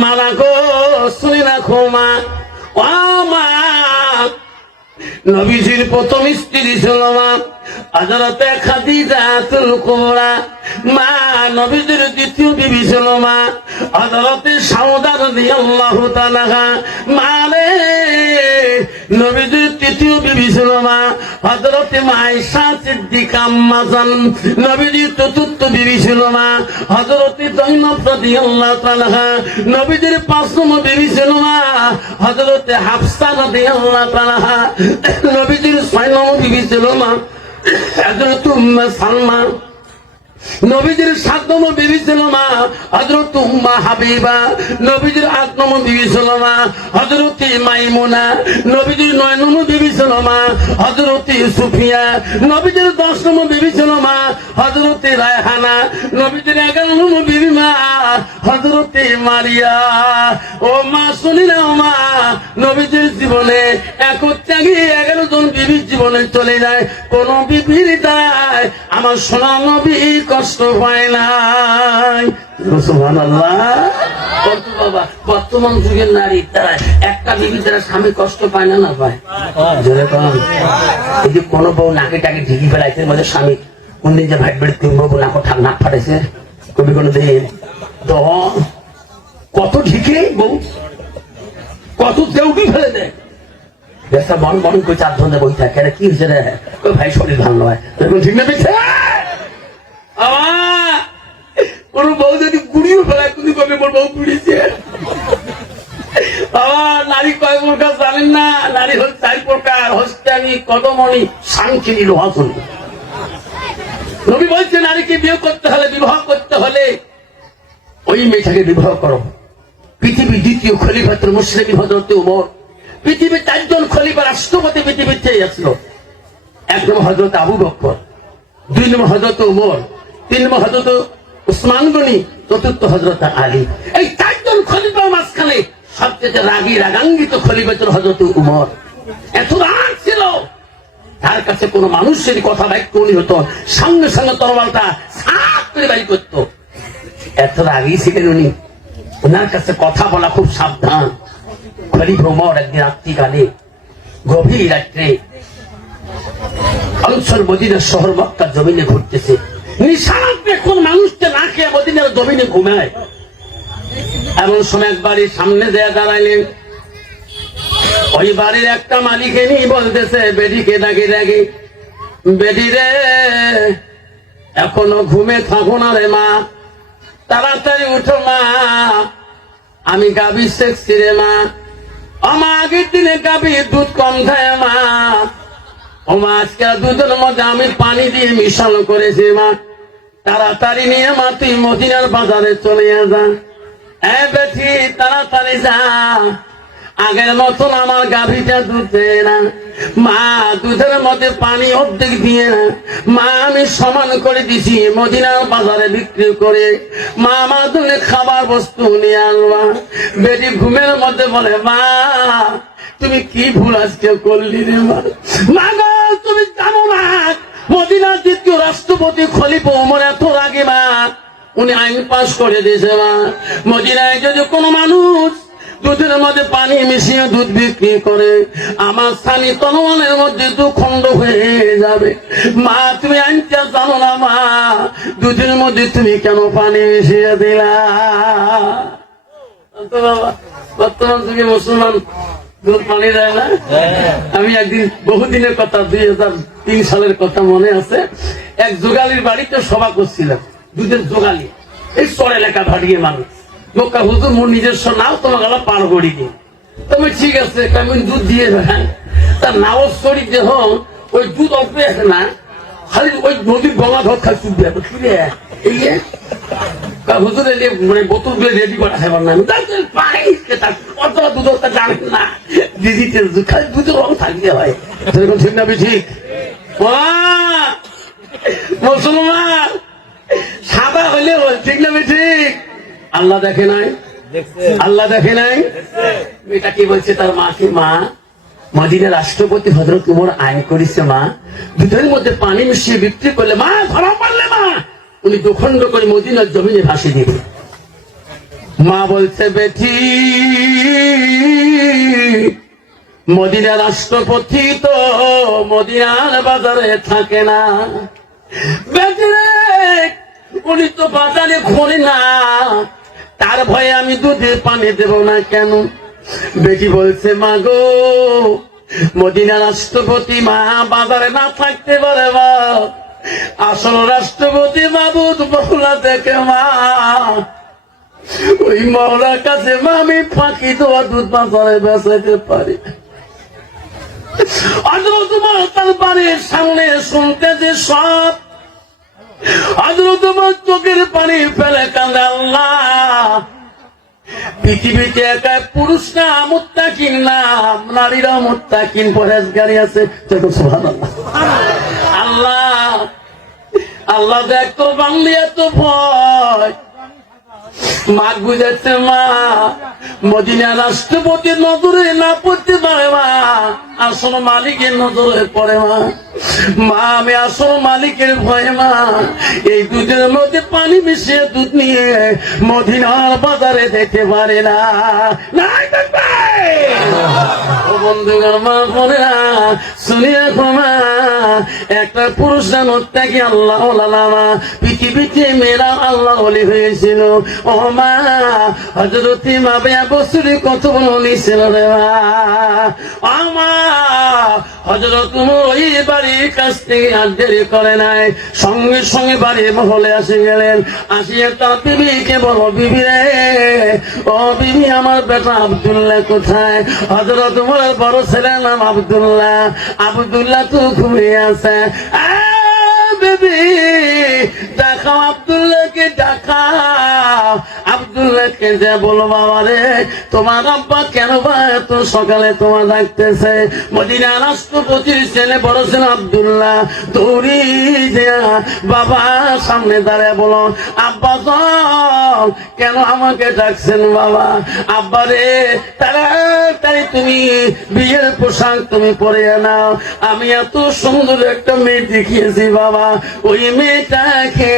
মা রাখো শুনে রাখো মা ও মা, নবীজির প্রথম স্ত্রী ছিল মা। আদালতে খাদিজা তুল কুমরা। মা, নবীজির দ্বিতীয় বিবি ছিল মা। আদালতে সাউদার দিয়ে আল্লাহ তালাহা মা রে, নবীজির তৃতীয় বিবি ছিল মা হজরতে মায়েশা সিদ্দিকা আম্মাজান নবীজির চতুর্থ বিবি ছিল মা হজরতে জৈনব রাদি আল্লাহ তালাহা নবীজির পাঁচতম বিবি ছিল মা হজরতে হাফসা রাদি আল্লাহ তালাহা নবীজির ছয় নম্বর বিবি ছিল মা হজরত উম্মে সালমা নবীজির সাত নম্বর বিবি ছিল মা হজরত উম্মা হাবিবা, নবীজির আট নম্বর বিবি ছিল মা হজরত মাইমুনা, নবীজির নয় নম্বর বিবি ছিল মা হজরত সুফিয়া, নবীজির দশ নম্বর বিবি ছিল মা হজরত রায়হানা, নবীজির এগারো নম্বর বিবি মা হজরত মারিয়া। ও মা, শুনি না মা, নবীজির জীবনে একত্যাগী এগারো জন বিবির জীবনে চলে যায়। কোন বিবির দায় আমার সোনা নবী কষ্ট পায় নাই। কত বর্তমান যুগের নারী তারা একটা বিবি তারা স্বামী কষ্ট পায় না না পায়? কোনো বউ নাকে টাকে ঢিকি ফেলাইছে স্বামী কোনদিন যে ভাই বেড়ে তিন বউ নাক ফাটাইছে? কবি কোনো দিন তো কত ঢিকে বউ? কত দেউটি ফেলে দেয়? দেশটা মন মন করে চার ধরনের বই থাকে। কি হয়েছে রে? ভাই শরীর ভালো নয়। এরকম ঠিক না দেখছে কোন বউ যদি বিবাহ করতে হলে ওই মেয়েটাকে বিবাহ করো। পৃথিবীর দ্বিতীয় খলিফাতুল মুসলিম হজরত উমর পৃথিবীর চারজন খলিফা রাষ্ট্রপতি পৃথিবীর চেয়ে আসলো এক নম্বর হজরত আবু বক্কর, দুই নম্বর হজরত উমর তিন হজরত উসমান গনি, চতুর্থ হজরত আলী। এই চারজন খলিফার মাঝখানে সবচেয়ে রাগী, রাগান্বিত খলিফাতুল হজরত উমর। এত রাগ ছিল। তার কাছে কোন মানুষের কথা বাক্য উনি হতো, সঙ্গে সঙ্গে তরবালটা সাপ বাড়ি করতো। এত রাগই ছিলেন উনি। ওনার কাছে কথা বলা খুব সাবধান। খলিফ ওমর একদিন রাত্রিকালে, গভীর রাত্রে আলোচর মদিনার শহর মক্কার জমিনে ঘুরতেছে। নিশানাতে কোন মানুষটা না খেয়ে মদিনার জমিনে ঘুমায়? এমন সময় এক বাড়ির সামনে দেয়া দাঁড়াইলেন। ওই বাড়ির একটা মালিকে নিয়ে বলতেছে বেডিকে ডাকে ডাকে বেডি রে, এখনও ঘুমে থাকো না রে মা। তাড়াতাড়ি উঠো মা। আমি গাবি শেখছি রে মা। আমার আগের দিনে গাবি দুধ কম খায় মা। ও মা, আজকে দুধের মধ্যে আমি পানি দিয়ে মিশানো করেছি মা। তাড়াতাড়ি নিয়ে মা তুই মদিনার বাজারে চলে যা। এ বেঠি তাড়াতাড়ি যা। আগের মতন আমার গাভীটা দুধ দেয় না। মা দুধের মধ্যে পানি অর্ধেক দিয়ে না। মা আমি সমান করে দিছি মদিনার বাজারে বিক্রি করে। মা আমার জন্য খাবার বস্তু নিয়ে আনবা। বেটি ঘুমের মধ্যে বলে মা তুমি কি ভুল আজকে করলি রে মা? মা গো, তুমি জানো না মদিনার দ্বিতীয় রাষ্ট্রপতি খলিফ ওমর এত রাগে মা উনি আইন পাশ করে দিয়েছে মা মদিনায় যদি কোনো মানুষ দুধের মধ্যে পানি মিশিয়ে দুধ বিক্রি করে, আমার স্বামী তনোয়ালের মধ্যে দু খণ্ড হয়ে যাবে। মা, তুমি আইনটা জানো না মা, দুধের মধ্যে তুমি কেন পানি মিশিয়ে দিলা? বর্তমান যুগে মুসলমান দুধ পানি দেয় না? আমি একদিন বহুদিনের কথা দুই হাজার তিন সালের কথা মনে আছে এক যোগালির বাড়িতে সভা করছিলাম দুধের যোগালি এই চর এলাকা ভাটিয়ে মানুষ। লোকা হুজুর মোর নিজস্ব নাও তোমার গলা পার করি দিন। তুমি ঠিক আছে। আমি দুধ দিয়ে দেবেন তার নাও সরি দেহ ওই দুধ অল্প না খালি ওই নদীর গঙ্গা ধর খাই চুপ দেয়। যে, মানে রেডি না। দুধ ঠিক না মুসলমান! সাদা হলে ঠিক না ঠিক? আল্লাহ দেখে নাই? আল্লাহ দেখে নাই? এটা কি বলছে তার মাকে মা? মদিনের রাষ্ট্রপতি হজরত উমর আইন করেছে মা। দুধের মধ্যে পানি মিশিয়ে বিক্রি করলে মা, ধরা পারলে মা! উনি দুখণ্ড করে মদিনার জমিনে ভাসিয়ে দিবে। মা বলছে, বেটি মদিনা রাষ্ট্রপতি তো মদিনার বাজারে থাকে না। উনি তো বাজারে ঘোরে না। তার ভয়ে আমি দুধে পানি দেব না কেন? বেটি বলছে, মা গো মদিনা রাষ্ট্রপতি মা বাজারে না থাকতে পারে মা আসল রাষ্ট্রপতি মাবুদ মহলা থেকে মা। ওই মহলার কাছে মা আমি ফাঁকি দেওয়া দুধ বাজারে বেচাইতে পারি। তোমার তার বাড়ির সামনে শুনতে যে সব? আদর তোমার চোখের পানি ফেলে কাঁদে আল্লাহ? পৃথিবীতে একা পুরুষ না মুত্তাকিন না নারীরা মুত্তাকিন পরেশগারি আছে আল্লাহ আল্লাহ দেখতো বাংলি এত ভয়। মা বুঝাচ্ছে মা মদিনা রাষ্ট্রপতির নজরে না পড়তে পারে মা, আসল মালিকের নজরে পড়ে মা। মা, আমি আসল মালিকের ভয়ে মা, এই দুধের মধ্যে পানি মিশিয়ে দুধ নিয়ে মদিনার বাজারে দেখতে পারে না। বন্ধুগণ, মা পড়ে না শুনি একটা পুরুষ জানত তাকে আল্লাহ মা। পৃথিবীতে মেয়েরা আল্লাহ অলি হয়েছিল। ও মা হজরতি মা বেয়া বছরে কত ছিল রে মা হজরত ওই বাড়ির কাছ থেকে আর দেরি করে নাই। সঙ্গে সঙ্গে বাড়ির মহলে আসে গেলেন। আসিয়া তার বিবিকে বলো, বিবি রে, ও বিবি, আমার বেটা আব্দুল্লাহ কোথায়? হজরত তোমার বড় ছেলের নাম আব্দুল্লাহ। আব্দুল্লাহ তো ঘুমিয়ে আছে। বেবি, দেখাও আব্দুল্লাহকে, দেখাও। আব্দুল্লাহকে যে, বলো বাবা রে, তোমার আব্বা কেন বা এত সকালে তোমার ডাকতেছে? মদিনা রাষ্ট্রপতির ছেলে বড় ছেলে আব্দুল্লাহ দৌড়ি বাবা সামনে দাঁড়ায় বলো, আব্বা কেন আমাকে ডাকছেন বাবা? আব্বা রে, তাড়াতাড়ি তুমি বিয়ের পোশাক তুমি পরে নাও, আমি এত সুন্দর একটা মেয়ে দেখিয়েছি বাবা, ওই মেয়েটাকে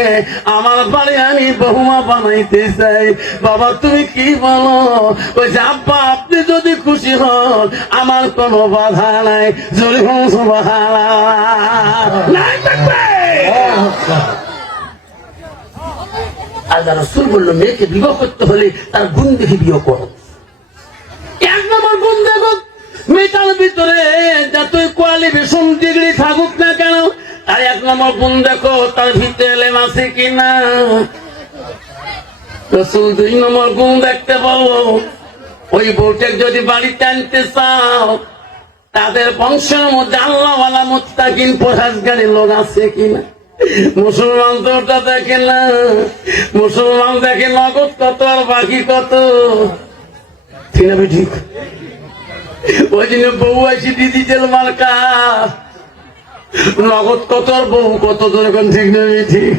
আমার বাড়ি আমি বহুমা বানাইতে চাই। বাবা, তুমি কি বলো? ওই যে আব্বা, আপনি যদি খুশি হন, আমার কোনো বাধা নাই। জোরে আল্লাহ বলল, মেয়েকে বিবাহ করতে হলে তার গুণ দেখে বিয়ে করো। এক নম্বর গুণ দেখো, মেয়েটার ভিতরে যতই কোয়ালিফিকেশন ডিগ্রি থাকুক না কেন, তার এক নম্বর গুণ দেখো, তার ভিতরে এলেম আছে কিনা? রসুল দুই নম্বর গুণ দেখতে বলো ওই বউটাকে যদি বাড়িতে আনতে চাও, তাদের বংশের মধ্যে আল্লাহওয়ালা মুত্তাকিন পরাজগারী লোক আছে কিনা? মুসলমান তো ওটা দেখে না। মুসলমান দেখে নগদ কত আর বাকি কত? ঠিক না ঠিক। ওই জন্য বউ দিদি জেল মার্কা। নগদ কত আর বউ কত এখন ঠিক না ঠিক।